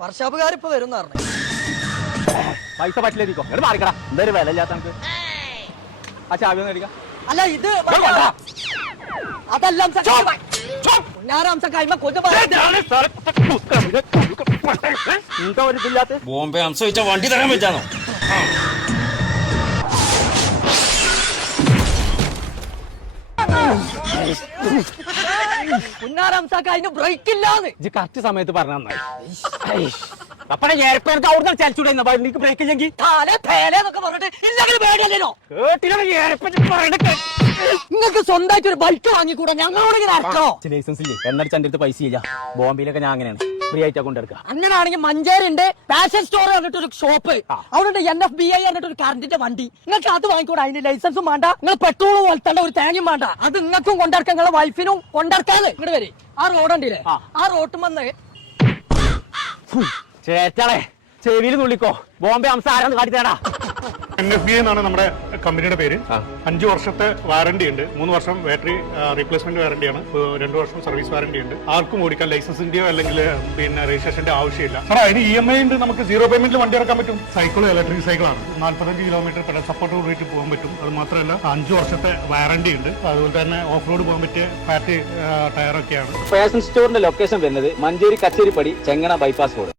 വർഷാപ്പുകാരിപ്പോ വരും പറഞ്ഞു. പൈസ പറ്റില്ലേക്കോ മാറിക്കടാ. എന്തായാലും വില ഇല്ലാത്ത നമുക്ക് ആ ചാവി ഒന്ന് അടിക്കാം. അല്ല ഇത് അതെല്ലാം ബോംബെ അംശ വെച്ച വണ്ടി തരാൻ വെച്ചാണോ? പുന്നാരംസക്ക് അതിന് ബ്രേക്ക് ഇല്ലാന്ന് ഇജ്ജ് കറക്റ്റ് സമയത്ത് പറഞ്ഞ നന്നായി. അപ്പഴേ ഏർപ്പെടുത്ത അവിടുന്ന് ചലിച്ചൂടെ എനിക്ക് ബ്രേക്ക് ഇല്ലെങ്കിൽ പറഞ്ഞിട്ട് ഇല്ലെങ്കിൽ പേടിയല്ലോ. കേട്ടില്ല. നിങ്ങൾക്ക് സ്വന്തമായിട്ട് ഒരു ബൈക്ക് വാങ്ങിക്കൂടാ? ഞങ്ങളോട് ഇങ്ങനെ ഇറക്കണോ? ലൈസൻസ് ഇല്ലേ എന്നടിച്ച് എന്റെ അടുത്ത് പൈസ ഇല്ല. ബോംബെയിലൊക്കെ ഞാൻ അങ്ങനെയാണ് ഫ്രീ ആയിട്ടാ കൊണ്ടെടുക്കുക. അങ്ങനെയാണെങ്കിൽ മഞ്ചേരി ഉണ്ട് ഫാഷൻ സ്റ്റോർ പറഞ്ഞിട്ട് ഒരു ഷോപ്പ്, അവിടെ NFBI പറഞ്ഞിട്ട് ഒരു കറണ്ടിന്റെ വണ്ടി. നിങ്ങൾക്ക് അത് വാങ്ങിക്കൂടാ? അതിന് ലൈസൻസും വേണ്ട, നിങ്ങൾ പെട്രോൾ പോലത്തെ ഒരു തേങ്ങയും വേണ്ട. അത് നിങ്ങൾക്കും കൊണ്ടിറക്കാം, നിങ്ങളെ വൈഫിനും കൊണ്ടിറക്കാതെ. ഇങ്ങോട്ട് വരെ ആ റോഡുണ്ടല്ലേ, ആ റോട്ടും വന്ന് ചേച്ചാളെ ചെവിയിൽ തുള്ളിക്കോ. ബോംബെ അംശം ആരാന്ന് കാട്ടിത്തേടാ. NFBI എന്നാണ് നമ്മുടെ കമ്പനിയുടെ പേര്. 5 വർഷത്തെ വാറണ്ടി ഉണ്ട്. 3 വർഷം ബാറ്ററി റീപ്ലേസ്മെന്റ് വാറണ്ടിയാണ്. 2 വർഷം സർവീസ് വാറണ്ടി ഉണ്ട്. ആർക്കും ഓടിക്കാൻ ലൈസൻസിന്റെയോ അല്ലെങ്കിൽ പിന്നെ രജിസ്ട്രേഷന്റെ ആവശ്യമില്ല. സാർ അതിന് EMI ഉണ്ട്. നമുക്ക് 0 പേയ്മെന്റിൽ വണ്ടി ഇറക്കാൻ പറ്റും. സൈക്കിൾ ഇലക്ട്രിക് സൈക്കിളാണ്. 45 കിലോമീറ്റർ പെഡൽ സപ്പോർട്ട് കൂടിയിട്ട് പോകാൻ പറ്റും. അത് മാത്രമല്ല 5 വർഷത്തെ വാറണ്ടി ഉണ്ട്. അതുപോലെ തന്നെ ഓഫ് റോഡ് പോകാൻ പറ്റിയ ഫാറ്റ് ടയറൊക്കെയാണ്. ഫാഷൻ സ്റ്റോറിന്റെ ലൊക്കേഷൻ വരുന്നത് മഞ്ചേരി കച്ചേരിപ്പടി ചെങ്ങണ ബൈപ്പാസ് റോഡ്.